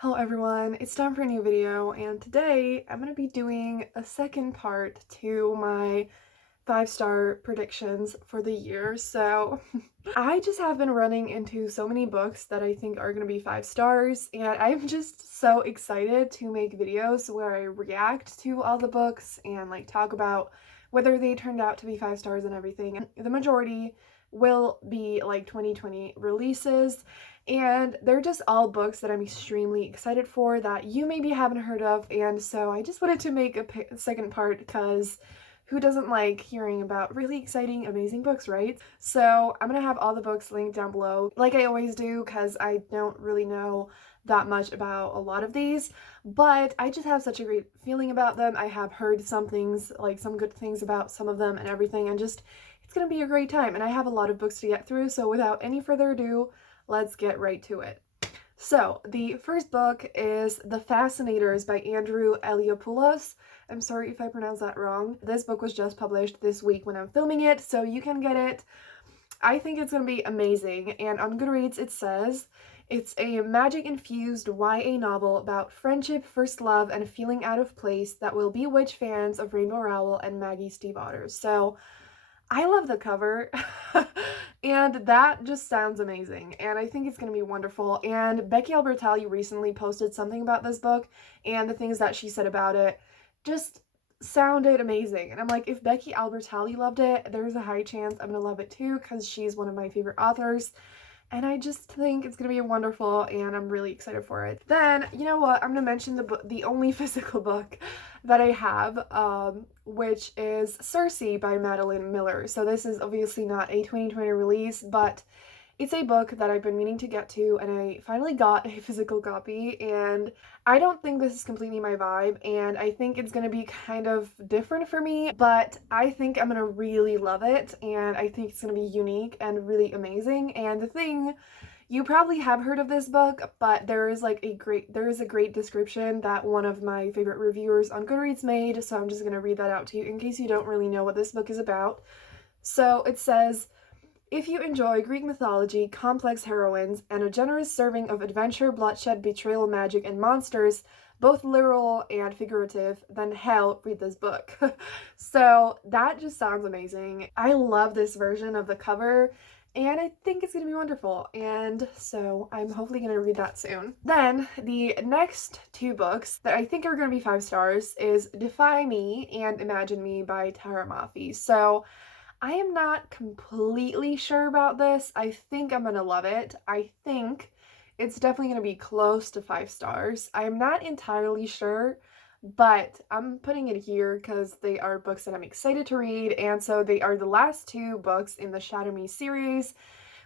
Hello everyone, it's time for a new video, and today I'm going to be doing a second part to my 5-star predictions for the year. So I just have been running into so many books that I think are going to be 5 stars, and I'm just so excited to make videos where I react to all the books and like talk about whether they turned out to be 5 stars and everything. And the majority will be like 2020 releases, and they're just all books that I'm extremely excited for that you maybe haven't heard of. And so I just wanted to make a second part because who doesn't like hearing about really exciting, amazing books, right? So I'm gonna have all the books linked down below, like I always do, because I don't really know that much about a lot of these, but I just have such a great feeling about them. I have heard some things, like some good things about some of them and everything, and just it's gonna be a great time. And I have a lot of books to get through, so without any further ado, let's get right to it. So, the first book is The Fascinators by Andrew Eliopoulos. I'm sorry if I pronounced that wrong. This book was just published this week when I'm filming it, so you can get it. I think it's going to be amazing, and on Goodreads it says, it's a magic-infused YA novel about friendship, first love, and feeling out of place that will bewitch fans of Rainbow Rowell and Maggie Stiefvater. So, I love the cover and that just sounds amazing, and I think it's going to be wonderful. And Becky Albertalli recently posted something about this book, and the things that she said about it just sounded amazing. And I'm like, if Becky Albertalli loved it, there's a high chance I'm going to love it too, because she's one of my favorite authors. And I just think it's gonna be wonderful, and I'm really excited for it. Then, you know what, I'm gonna mention the only physical book that I have, which is Circe by Madeline Miller. So this is obviously not a 2020 release, but it's a book that I've been meaning to get to, and I finally got a physical copy, and I don't think this is completely my vibe, and I think it's gonna be kind of different for me, but I think I'm gonna really love it, and I think it's gonna be unique and really amazing. And the thing, you probably have heard of this book, but there is a great description that one of my favorite reviewers on Goodreads made, so I'm just gonna read that out to you in case you don't really know what this book is about. So it says, if you enjoy Greek mythology, complex heroines, and a generous serving of adventure, bloodshed, betrayal, magic, and monsters, both literal and figurative, then hell, read this book. So that just sounds amazing. I love this version of the cover, and I think it's gonna be wonderful. And so I'm hopefully gonna read that soon. Then the next two books that I think are gonna be 5 stars is Defy Me and Imagine Me by Tara Mafi. So I am not completely sure about this. I think I'm gonna love it. I think it's definitely gonna be close to 5 stars. I'm not entirely sure, but I'm putting it here because they are books that I'm excited to read, and so they are the last two books in the Shadow Me series,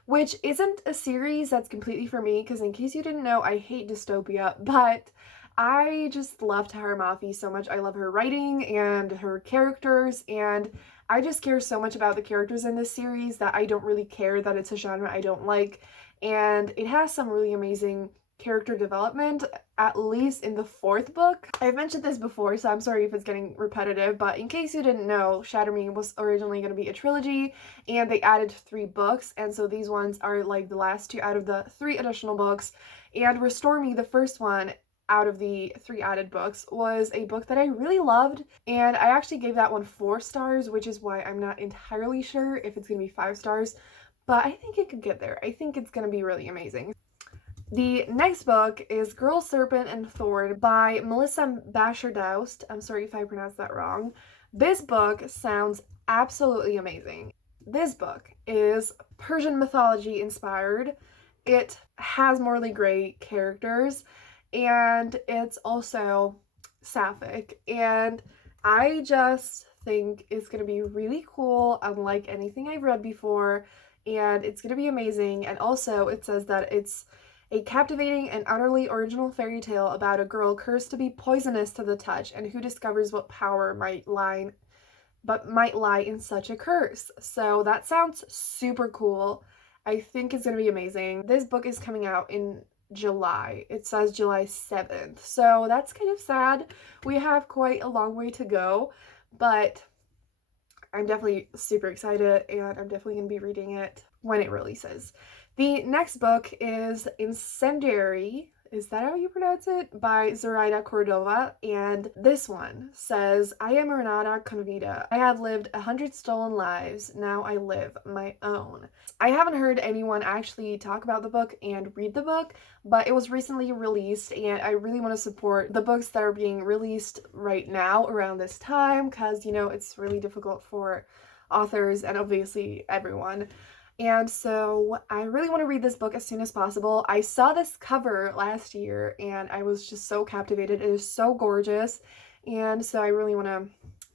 which isn't a series that's completely for me, because in case you didn't know, I hate dystopia, but I just love Tahara Mafi so much. I love her writing and her characters, and I just care so much about the characters in this series that I don't really care that it's a genre I don't like. And it has some really amazing character development, at least in the fourth book. I've mentioned this before, so I'm sorry if it's getting repetitive, but in case you didn't know, Shatter Me was originally going to be a trilogy, and they added 3 books, and so these ones are like the last 2 out of the 3 additional books. And Restore Me, the first one out of the 3 added books, was a book that I really loved, and I actually gave that one 4 stars, which is why I'm not entirely sure if it's going to be 5 stars, but I think it could get there. I think it's going to be really amazing. The next book is Girl, Serpent, and Thorn by Melissa Basher-Daoust. I'm sorry if I pronounced that wrong. This book sounds absolutely amazing. This book is Persian mythology inspired. It has morally gray characters, and it's also sapphic. And I just think it's going to be really cool, unlike anything I've read before, and it's going to be amazing. And also, it says that it's a captivating and utterly original fairy tale about a girl cursed to be poisonous to the touch and who discovers what power might lie in such a curse. So that sounds super cool. I think it's going to be amazing. This book is coming out in July. It says July 7th. So that's kind of sad. We have quite a long way to go, but I'm definitely super excited, and I'm definitely going to be reading it when it releases. The next book is Incendiary is that how you pronounce it? By Zoraida Cordova. And this one says, I am Renata Convita. I have lived 100 stolen lives. Now I live my own. I haven't heard anyone actually talk about the book and read the book, but it was recently released and I really want to support the books that are being released right now around this time because, you know, it's really difficult for authors and obviously everyone. And so I really want to read this book as soon as possible. I saw this cover last year and I was just so captivated. It is so gorgeous. And so I really want to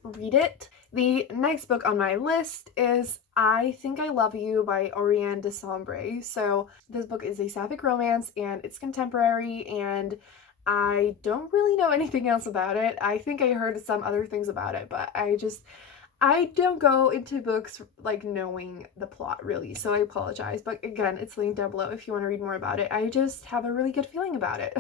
read it. The next book on my list is I Think I Love You by Oriane de Sombre. So this book is a sapphic romance and it's contemporary and I don't really know anything else about it. I think I heard some other things about it, but I don't go into books like knowing the plot really, so I apologize. But again, it's linked down below if you want to read more about it. I just have a really good feeling about it.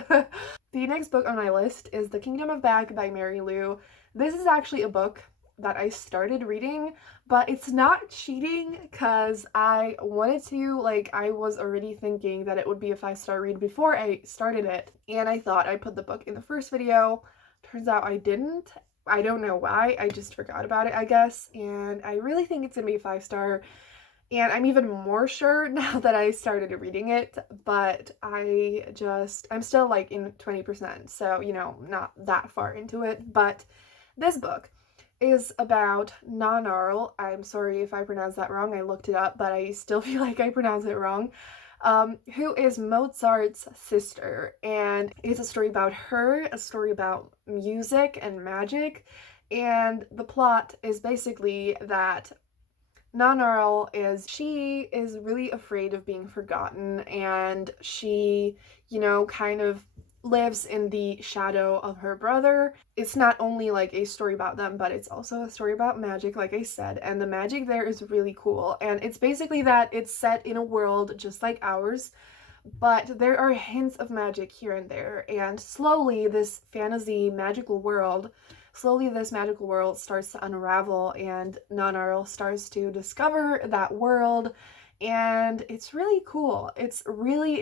The next book on my list is The Kingdom of Bag by Mary Lou. This is actually a book that I started reading, but it's not cheating because I wanted to, like, I was already thinking that it would be a 5-star read before I started it, and I thought I'd put the book in the first video. Turns out I didn't. I don't know why, I just forgot about it, I guess, and I really think it's gonna be a 5-star, and I'm even more sure now that I started reading it, but I'm still like in 20%, so, you know, not that far into it, but this book is about Nanarl. I'm sorry if I pronounced that wrong, I looked it up, but I still feel like I pronounced it wrong. Who is Mozart's sister, and it's a story about her, a story about music and magic, and the plot is basically that Nanarl she is really afraid of being forgotten, and she, you know, kind of lives in the shadow of her brother. It's not only like a story about them, but it's also a story about magic, like I said, and the magic there is really cool. And it's basically that it's set in a world just like ours, but there are hints of magic here and there, and slowly this magical world starts to unravel, and Nanarl starts to discover that world, and it's really cool. It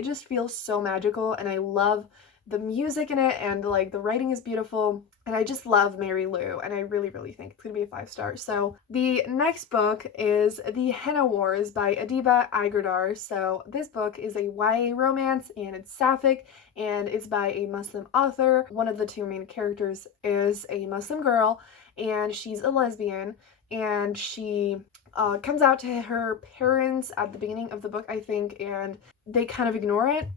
just feels so magical, and I love the music in it, and like the writing is beautiful, and I just love Mary Lou, and I really, really think it's gonna be a 5-star. So the next book is The Henna Wars by Adiba Agredar. So this book is a YA romance, and it's sapphic, and it's by a Muslim author. One of the two main characters is a Muslim girl, and she's a lesbian, and she comes out to her parents at the beginning of the book, I think, and they kind of ignore it.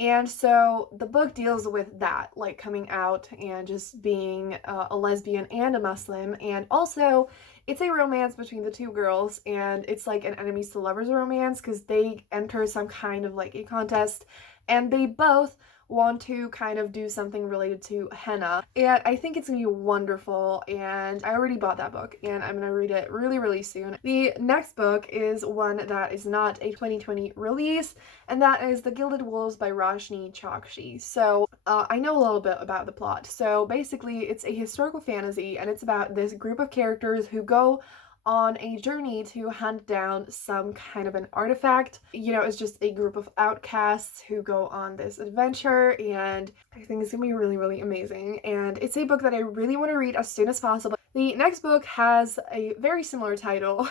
And so the book deals with that, like coming out and just being a lesbian and a Muslim. And also, it's a romance between the two girls, and it's like an enemies to lovers romance because they enter some kind of like a contest, and they both want to kind of do something related to henna, and I think it's gonna be wonderful, and I already bought that book and I'm gonna read it really, really soon. The next book is one that is not a 2020 release, and that is The Gilded Wolves by Roshni Chokshi. So I know a little bit about the plot. So basically it's a historical fantasy, and it's about this group of characters who go on a journey to hunt down some kind of an artifact. You know, it's just a group of outcasts who go on this adventure, and I think it's gonna be really, really amazing. And it's a book that I really want to read as soon as possible. The next book has a very similar title,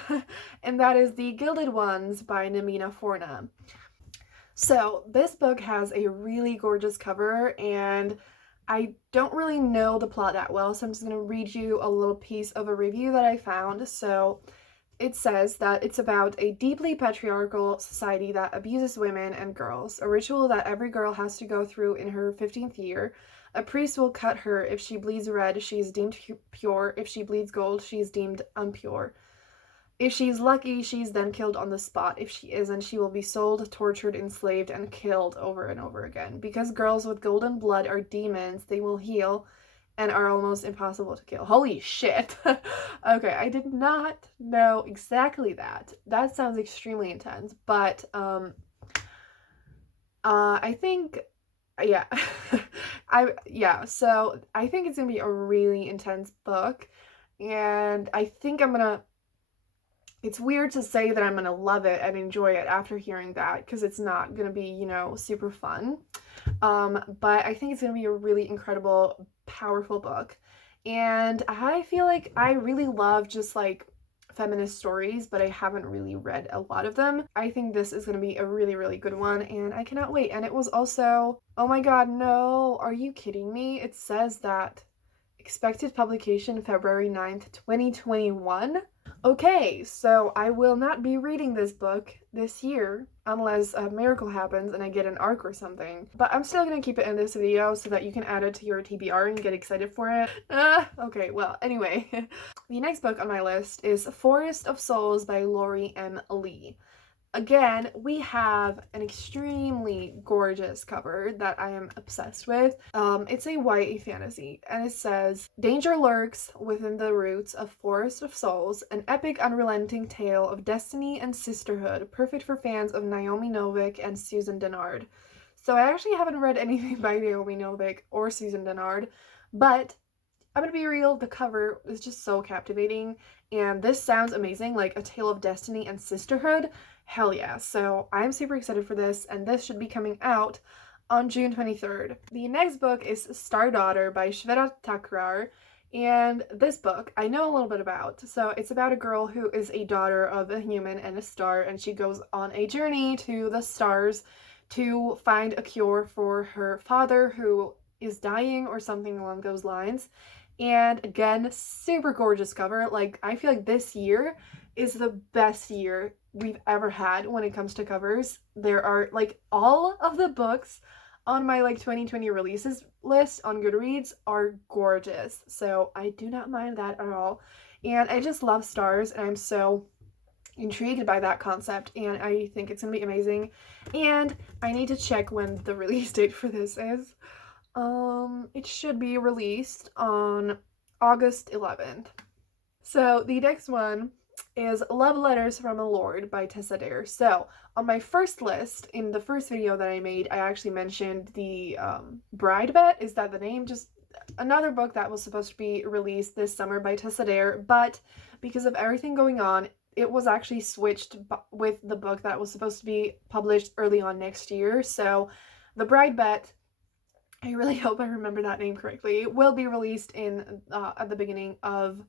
and that is The Gilded Ones by Namina Forna. So this book has a really gorgeous cover, and I don't really know the plot that well, so I'm just going to read you a little piece of a review that I found. So it says that it's about a deeply patriarchal society that abuses women and girls, a ritual that every girl has to go through in her 15th year. A priest will cut her. If she bleeds red, she is deemed pure. If she bleeds gold, she is deemed impure. If she's lucky, she's then killed on the spot. If she isn't, she will be sold, tortured, enslaved, and killed over and over again. Because girls with golden blood are demons, they will heal and are almost impossible to kill. Holy shit. Okay, I did not know exactly that. That sounds extremely intense, but I think, yeah. So I think it's gonna be a really intense book, and I think I'm gonna it's weird to say that I'm gonna love it and enjoy it after hearing that, because it's not gonna be, super fun. But I think it's gonna be a really incredible, powerful book. And I feel like I really love just like feminist stories, but I haven't really read a lot of them. I think this is gonna be a really, really good one, and I cannot wait. And it was also, oh my god, no, are you kidding me? It says that expected publication February 9th, 2021. Okay, so I will not be reading this book this year unless a miracle happens and I get an ARC or something. But I'm still gonna keep it in this video so that you can add it to your TBR and get excited for it. Okay, well, anyway. The next book on my list is Forest of Souls by Lori M. Lee. Again, we have an extremely gorgeous cover that I am obsessed with. It's a YA fantasy, and it says, "Danger lurks within the roots of Forest of Souls, an epic unrelenting tale of destiny and sisterhood, perfect for fans of Naomi Novik and Susan Dennard." So I actually haven't read anything by Naomi Novik or Susan Dennard, but I'm gonna be real, the cover is just so captivating, and this sounds amazing, like a tale of destiny and sisterhood. Hell yeah. So I'm super excited for this, and this should be coming out on June 23rd. The next book is Star Daughter by Shweta Takrar, and this book I know a little bit about. So it's about a girl who is a daughter of a human and a star, and she goes on a journey to the stars to find a cure for her father who is dying or something along those lines. And again, super gorgeous cover. Like, I feel like this year is the best year we've ever had when it comes to covers. There are, like, all of the books on my, like, 2020 releases list on Goodreads are gorgeous. So I do not mind that at all. And I just love stars, and I'm so intrigued by that concept, and I think it's gonna be amazing. And I need to check when the release date for this is. It should be released on August 11th. So the next one is Love Letters from a Lord by Tessa Dare. So on my first list, in the first video that I made, I actually mentioned the Bride Bet. Is that the name? Just another book that was supposed to be released this summer by Tessa Dare, but because of everything going on, it was actually switched with the book that was supposed to be published early on next year. So the Bride Bet, I really hope I remember that name correctly, will be released in at the beginning of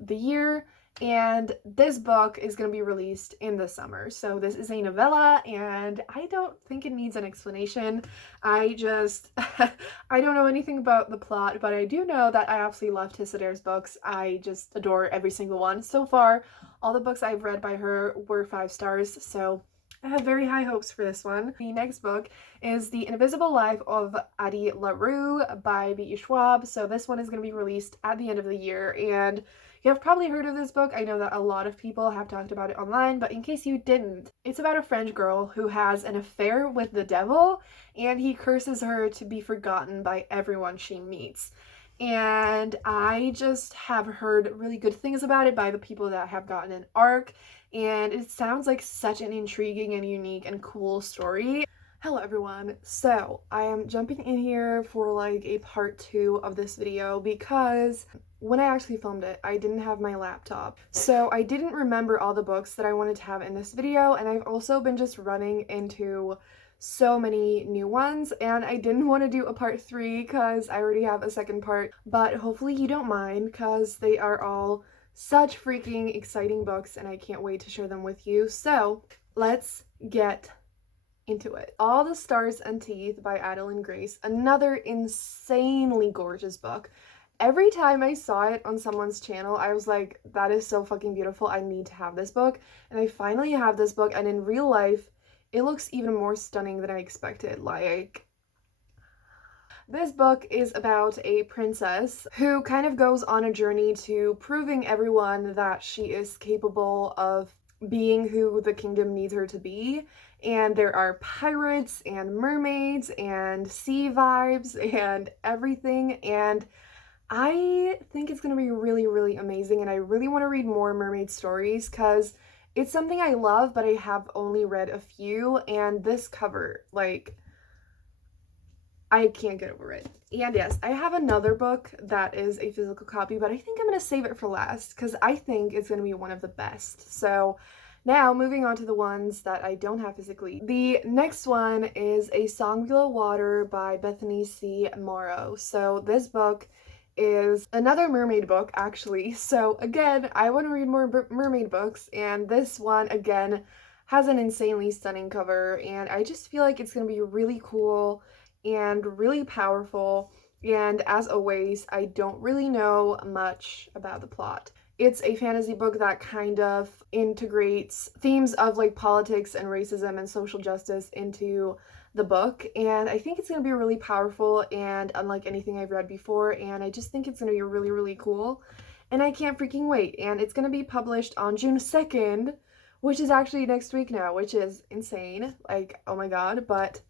the year, and this book is going to be released in the summer. So this is a novella, and I don't think it needs an explanation. I just I don't know anything about the plot, but I do know that I absolutely love Tessa Dare's books. I just adore every single one. So far, all the books I've read by her were 5 stars, so I have very high hopes for this one. The next book is The Invisible Life of Addie LaRue by B.E. Schwab. So this one is going to be released at the end of the year, and you have probably heard of this book. I know that a lot of people have talked about it online, but in case you didn't, it's about a French girl who has an affair with the devil, and he curses her to be forgotten by everyone she meets. And I just have heard really good things about it by the people that have gotten an ARC, and it sounds like such an intriguing and unique and cool story. Hello everyone, so I am jumping in here for like a part 2 of this video because when I actually filmed it, I didn't have my laptop. So I didn't remember all the books that I wanted to have in this video, and I've also been just running into so many new ones, and I didn't want to do a part 3 because I already have a second part, but hopefully you don't mind because they are all such freaking exciting books and I can't wait to share them with you. So let's get into it. All the Stars and Teeth by Adalyn Grace, another insanely gorgeous book. Every time I saw it on someone's channel, I was like, that is so fucking beautiful, I need to have this book. And I finally have this book, and in real life it looks even more stunning than I expected. Like, this book is about a princess who kind of goes on a journey to proving everyone that she is capable of being who the kingdom needs her to be. And there are pirates and mermaids and sea vibes and everything, and I think it's gonna be really, really amazing, and I really want to read more mermaid stories because it's something I love, but I have only read a few, and this cover, like, I can't get over it. And yes, I have another book that is a physical copy, but I think I'm going to save it for last because I think it's going to be one of the best. So now moving on to the ones that I don't have physically. The next one is A Song Below Water by Bethany C. Morrow. So this book is another mermaid book, actually. So again, I want to read more mermaid books, and this one again has an insanely stunning cover, and I just feel like it's going to be really cool and really powerful. And as always, I don't really know much about the plot. It's a fantasy book that kind of integrates themes of like politics and racism and social justice into the book, and I think it's going to be really powerful and unlike anything I've read before, and I just think it's going to be really, really cool, and I can't freaking wait. And it's going to be published on June 2nd, which is actually next week now, which is insane. Like, oh my god. But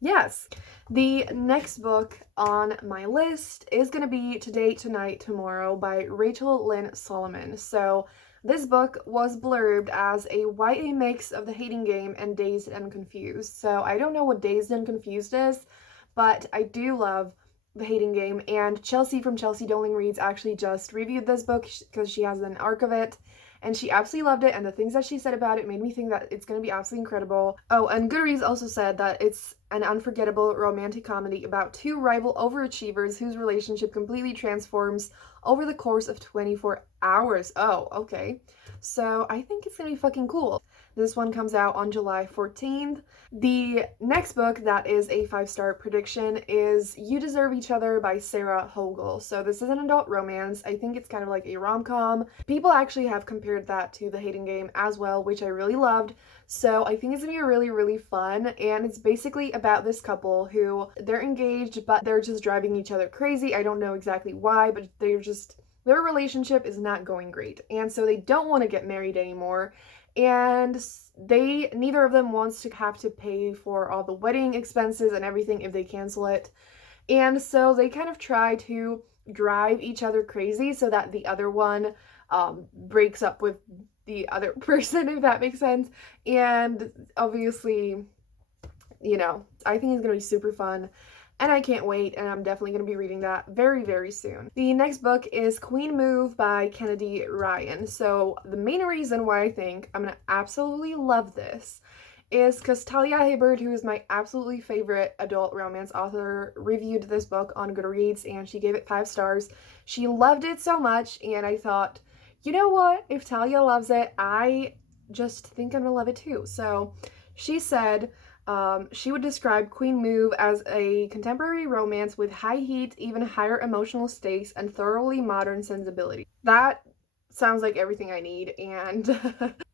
yes, the next book on my list is going to be Today, Tonight, Tomorrow by Rachel Lynn Solomon. So this book was blurbed as a YA mix of The Hating Game and Dazed and Confused. So I don't know what Dazed and Confused is, but I do love The Hating Game, and Chelsea from Chelsea Doling Reads actually just reviewed this book because she has an arc of it, and she absolutely loved it, and the things that she said about it made me think that it's going to be absolutely incredible. Oh, and Goodreads also said that it's an unforgettable romantic comedy about two rival overachievers whose relationship completely transforms over the course of 24 hours. Oh, okay. So I think it's going to be fucking cool. This one comes out on July 14th. The next book that is a 5-star prediction is You Deserve Each Other by Sarah Hogle. So this is an adult romance. I think it's kind of like a rom-com. People actually have compared that to The Hating Game as well, which I really loved. So I think it's gonna be really, really fun, and it's basically about this couple who they're engaged, but they're just driving each other crazy. I don't know exactly why, but their relationship is not going great, and so they don't want to get married anymore, and neither of them wants to have to pay for all the wedding expenses and everything if they cancel it, and so they kind of try to drive each other crazy so that the other one breaks up with the other person, if that makes sense. And obviously, you know, I think it's gonna be super fun, and I can't wait, and I'm definitely going to be reading that very, very soon. The next book is Queen Move by Kennedy Ryan. So the main reason why I think I'm going to absolutely love this is because Talia Hibbert, who is my absolutely favorite adult romance author, reviewed this book on Goodreads, and she gave it 5 stars. She loved it so much, and I thought, you know what? If Talia loves it, I just think I'm going to love it too. So she said she would describe Queen Move as a contemporary romance with high heat, even higher emotional stakes, and thoroughly modern sensibility. That sounds like everything I need, and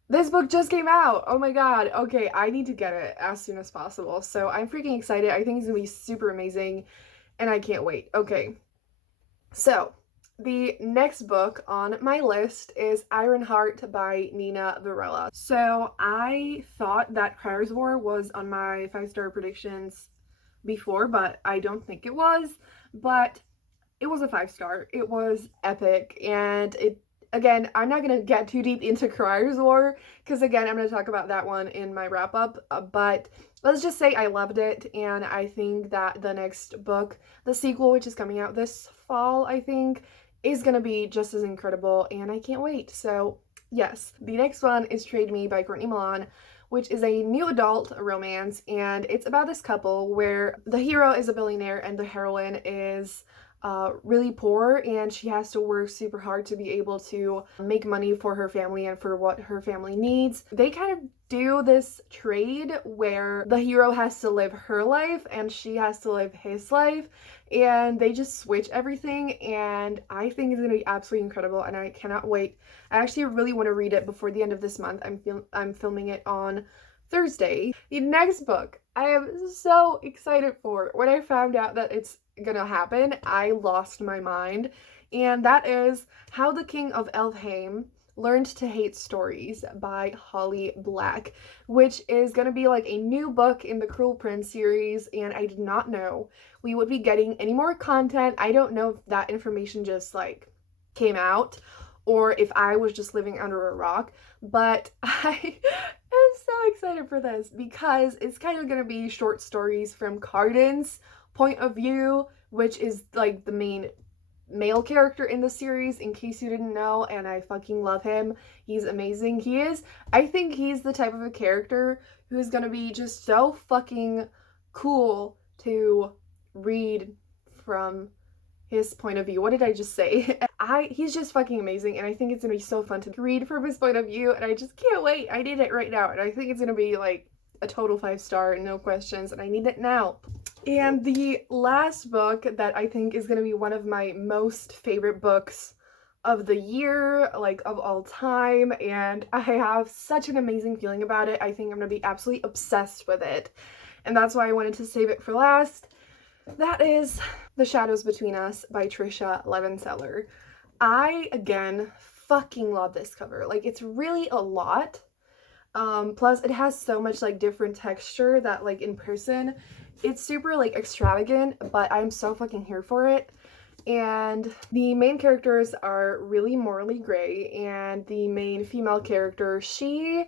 this book just came out! Oh my god, okay, I need to get it as soon as possible. So I'm freaking excited. I think it's gonna be super amazing, and I can't wait. Okay, so the next book on my list is Ironheart by Nina Varela. So I thought that Criers War was on my 5-star predictions before, but I don't think it was. But it was a 5-star. It was epic, and again, I'm not going to get too deep into Criers War, because again, I'm going to talk about that one in my wrap-up, but let's just say I loved it, and I think that the next book, the sequel, which is coming out this fall, I think, is going to be just as incredible, and I can't wait. So yes, the next one is Trade Me by Courtney Milan, which is a new adult romance, and it's about this couple where the hero is a billionaire and the heroine is really poor, and she has to work super hard to be able to make money for her family and for what her family needs. They kind of do this trade where the hero has to live her life and she has to live his life, and they just switch everything, and I think it's gonna be absolutely incredible, and I cannot wait. I actually really want to read it before the end of this month. I'm filming it on Thursday. The next book I am so excited for. When I found out that it's gonna happen, I lost my mind, and that is How the King of Elfhame Learned to Hate Stories by Holly Black, which is gonna be like a new book in the Cruel Prince series, and I did not know we would be getting any more content. I don't know if that information just like came out or if I was just living under a rock, but I am so excited for this because it's kind of gonna be short stories from Cardin's point of view, which is like the main male character in the series, in case you didn't know, and I fucking love him. He's amazing. I think he's the type of a character who's gonna be just so fucking cool to read from his point of view. What did I just say? He's just fucking amazing, and I think it's gonna be so fun to read from his point of view, and I just can't wait. I need it right now, and I think it's gonna be like a total 5-star, no questions, and I need it now. And the last book that I think is gonna be one of my most favorite books of the year, like of all time, and I have such an amazing feeling about it. I think I'm gonna be absolutely obsessed with it, and that's why I wanted to save it for last. That is The Shadows Between Us by Tricia Levenseller. I, again, fucking love this cover. Like, it's really a lot. Plus, it has so much, like, different texture that, like, in person, it's super, like, extravagant, but I'm so fucking here for it. And the main characters are really morally gray, and the main female character, she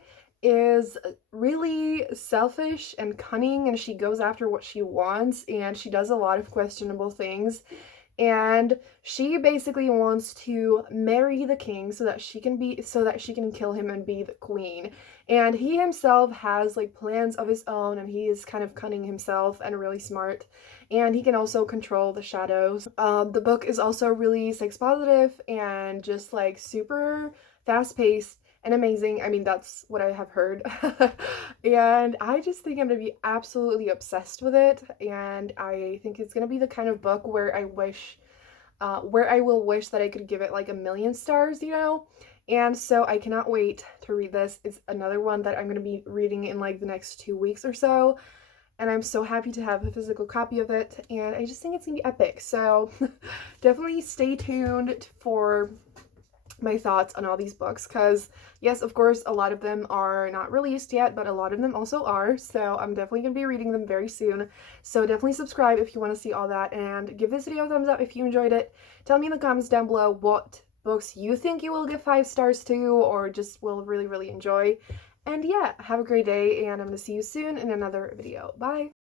is really selfish and cunning, and she goes after what she wants, and she does a lot of questionable things, and she basically wants to marry the king so that she can kill him and be the queen. And he himself has like plans of his own, and he is kind of cunning himself and really smart, and he can also control the shadows. The book is also really sex positive and just like super fast paced and amazing. I mean, that's what I have heard. And I just think I'm gonna be absolutely obsessed with it, and I think it's gonna be the kind of book where I will wish that I could give it like 1,000,000 stars, you know? And so I cannot wait to read this. It's another one that I'm gonna be reading in like the next 2 weeks or so, and I'm so happy to have a physical copy of it, and I just think it's gonna be epic. So definitely stay tuned for my thoughts on all these books, because yes, of course, a lot of them are not released yet, but a lot of them also are, so I'm definitely gonna be reading them very soon. So definitely subscribe if you want to see all that, and give this video a thumbs up if you enjoyed it. Tell me in the comments down below what books you think you will give 5 stars to, or just will really enjoy. And yeah, have a great day, and I'm gonna see you soon in another video. Bye!